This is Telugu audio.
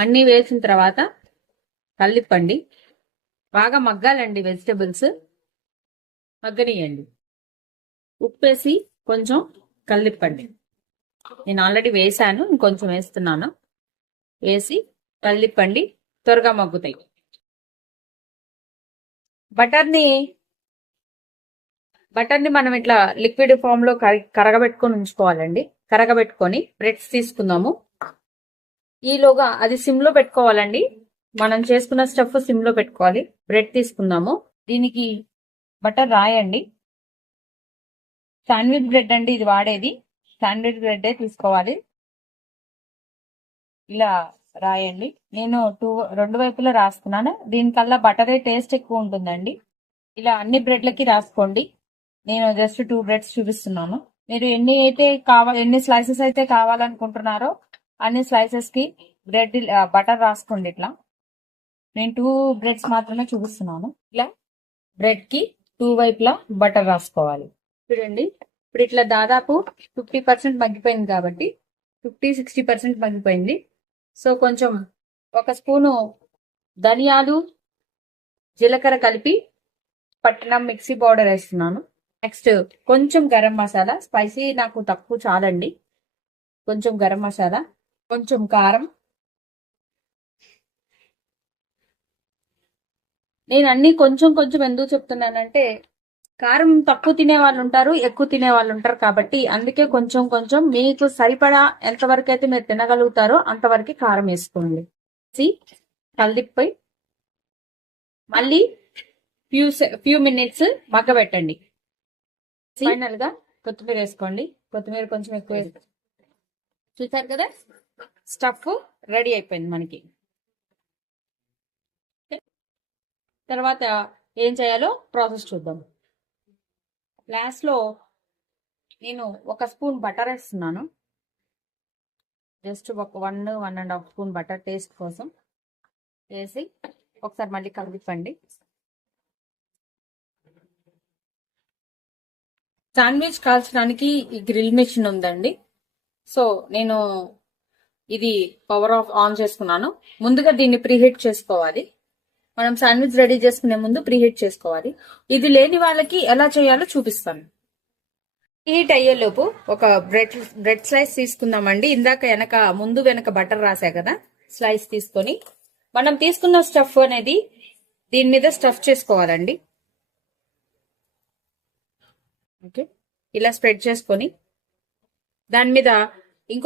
అన్ని వేసిన తర్వాత కలిపండి. బాగా మగ్గాలండి వెజిటబుల్స్, మగ్గనియండి. ఉప్పేసి కొంచెం కలిపండి. నేను ఆల్రెడీ వేసాను, ఇంకొంచెం వేస్తున్నాను. వేసి కలిపండి, త్వరగా మగ్గుతాయి. బటర్ని మనం ఇట్లా లిక్విడ్ ఫామ్ లో కరగబెట్టుకొని ఉంచుకోవాలండి. కరగబెట్టుకొని బ్రెడ్స్ తీసుకుందాము. ఈలోగా అది సిమ్ లో పెట్టుకోవాలండి. మనం చేసుకున్న స్టఫ్ సిమ్ లో పెట్టుకోవాలి. బ్రెడ్ తీసుకుందాము. దీనికి బటర్ రాయండి. శాండ్విచ్ బ్రెడ్ అండి ఇది వాడేది. శాండ్విచ్ బ్రెడ్ తీసుకోవాలి. ఇలా రాయండి. నేను రెండు వైపులా రాస్తున్నాను. దీనికల్లా బటరే టేస్ట్ ఎక్కువ ఉంటుందండి. ఇలా అన్ని బ్రెడ్లకి రాసుకోండి. నేను జస్ట్ 2 బ్రెడ్స్ చూపిస్తున్నాను. మీరు ఎన్ని స్లైసెస్ అయితే కావాలనుకుంటున్నారో అన్ని స్లైసెస్ కి బ్రెడ్ బటర్ రాసుకోండి. ఇట్లా నేను 2 బ్రెడ్స్ మాత్రమే చూపిస్తున్నాను. ఇలా బ్రెడ్ కి 2 వైపులా బటర్ రాసుకోవాలి. చూడండి, ఇప్పుడు ఇట్లా దాదాపు 50% మగ్గిపోయింది కాబట్టి 50-60% మగ్గిపోయింది. సో కొంచెం ఒక స్పూను ధనియాలు, జీలకర్ర కలిపి పట్టిన మిక్సీ పౌడర్ వేస్తున్నాను. నెక్స్ట్ కొంచెం గరం మసాలా, స్పైసీ నాకు తక్కువ చాలండి. కొంచెం గరం మసాలా, కొంచెం కారం. నేను అన్ని కొంచెం కొంచెం ఎందుకు చెప్తున్నానంటే కారం తక్కువ తినే వాళ్ళు ఉంటారు, ఎక్కువ తినే వాళ్ళు ఉంటారు కాబట్టి అందుకే కొంచెం కొంచెం మీకు సరిపడా ఎంతవరకు అయితే మీరు తినగలుగుతారో అంతవరకు కారం వేసుకోండి. కలిపి మళ్ళీ ఫ్యూ మినిట్స్ మగ్గబెట్టండి. ఫైనల్ గా కొత్తిమీర వేసుకోండి. కొత్తిమీర కొంచెం ఎక్కువ చూసారు కదా, స్టఫ్ రెడీ అయిపోయింది మనకి. తర్వాత ఏం చేయాలో ప్రాసెస్ చూద్దాం. లాస్ట్ లో నేను 1 స్పూన్ బటర్ వేస్తున్నాను. జస్ట్ ఒక 1.5 స్పూన్ బటర్ టేస్ట్ కోసం వేసి ఒకసారి మళ్ళీ కలిపండి. శాండ్విచ్ కాల్చడానికి ఈ గ్రిల్ మెషిన్ ఉందండి. సో నేను ఇది పవర్ ఆన్ చేసుకున్నాను. ముందుగా దీన్ని ప్రీహీట్ చేసుకోవాలి. మనం శాండ్విచ్ రెడీ చేసుకునే ముందు ప్రీహీట్ చేసుకోవాలి. ఇది లేని వాళ్ళకి ఎలా చేయాలో చూపిస్తాను. హీట్ అయ్యేలోపు ఒక బ్రెడ్ స్లైస్ తీసుకుందామండి. ఇందాక ముందు వెనక బటర్ రాసా కదా, స్లైస్ తీసుకొని మనం తీసుకున్న స్టఫ్ అనేది దీని మీద స్టఫ్ చేసుకోవాలండి. ఓకే, ఇలా స్ప్రెడ్ చేసుకొని దాని మీద ఇంకో